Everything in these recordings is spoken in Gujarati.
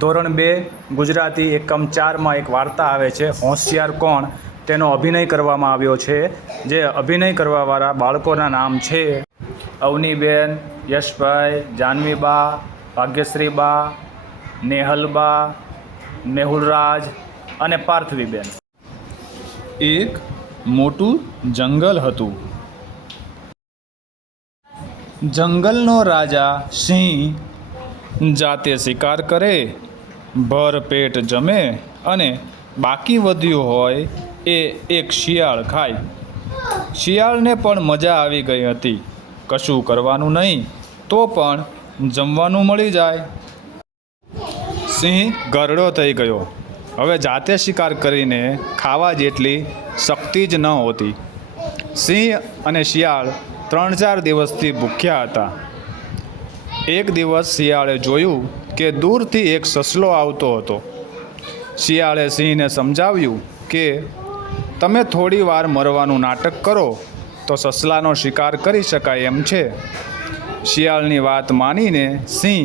ધોરણ 2 ગુજરાતી એકમ 4માં એક વાર્તા આવે છે હોશિયાર કોણ, તેનો અભિનય કરવામાં આવ્યો છે। જે અભિનય કરવાવાળા બાળકોના નામ છે અવનીબેન, યશભાઈ, જાનવીબા, ભાગ્યશ્રીબા, નેહલબા, મેહુલરાજ અને પાર્થવીબેન। એક મોટું જંગલ હતું। જંગલનો રાજા સિંહ જાતે શિકાર કરે, ભરપેટ જમે અને બાકી વધ્યું હોય એ એક શિયાળ ખાય। શિયાળને પણ મજા આવી ગઈ હતી। કશું કરવાનું નહીં તો પણ જમવાનું મળી જાય। સિંહ ગરડો થઈ ગયો। હવે જાતે શિકાર કરીને ખાવા જેટલી શક્તિ જ ન હોતી। સિંહ અને શિયાળ 3-4 દિવસથી ભૂખ્યા હતા। એક દિવસ શિયાળે જોયું કે દૂરથી એક સસલો આવતો હતો। શિયાળે સિંહને સમજાવ્યું કે તમે થોડી વાર મરવાનું નાટક કરો તો સસલાનો શિકાર કરી શકાય એમ છે। શિયાળની વાત માનીને સિંહ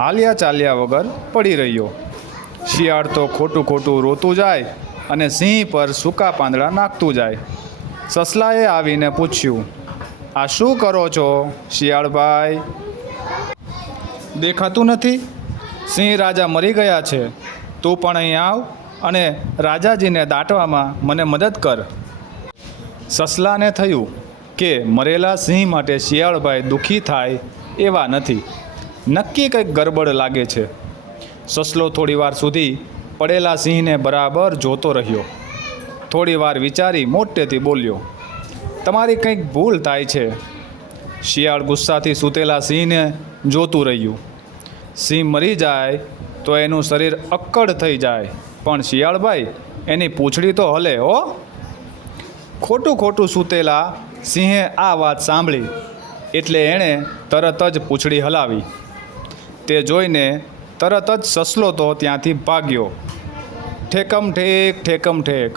હાલ્યા ચાલ્યા વગર પડી રહ્યો। શિયાળ તો ખોટું રોતું જાય અને સિંહ પર સૂકા પાંદડા નાખતું જાય। સસલાએ આવીને પૂછ્યું, આ શું કરો છો શિયાળભાઈ? દેખાતું નથી? સિંહ રાજા મરી ગયા છે। તું પણ અહીં આવ અને રાજાજીને દાટવામાં મને મદદ કર। સસલાને થયું કે મરેલા સિંહ માટે શિયાળભાઈ દુઃખી થાય એવા નથી, નક્કી કંઈક ગરબડ લાગે છે। સસલો થોડીવાર સુધી પડેલા સિંહને બરાબર જોતો રહ્યો। થોડીવાર વિચારી મોટેથી બોલ્યો, તમારી કંઈક ભૂલ થાય છે। શિયાળ ગુસ્સાથી સૂતેલા સિંહને જોતું રહ્યું। સિંહ મરી જાય તો એનું શરીર અક્કડ થઈ જાય, પણ શિયાળભાઈ એની પૂંછડી તો હલે હો। ખોટું સૂતેલા સિંહે આ વાત સાંભળી એટલે એણે તરત જ પૂંછડી હલાવી। તે જોઈને તરત જ સસલો તો ત્યાંથી ભાગ્યો। ઠેકમ ઠેક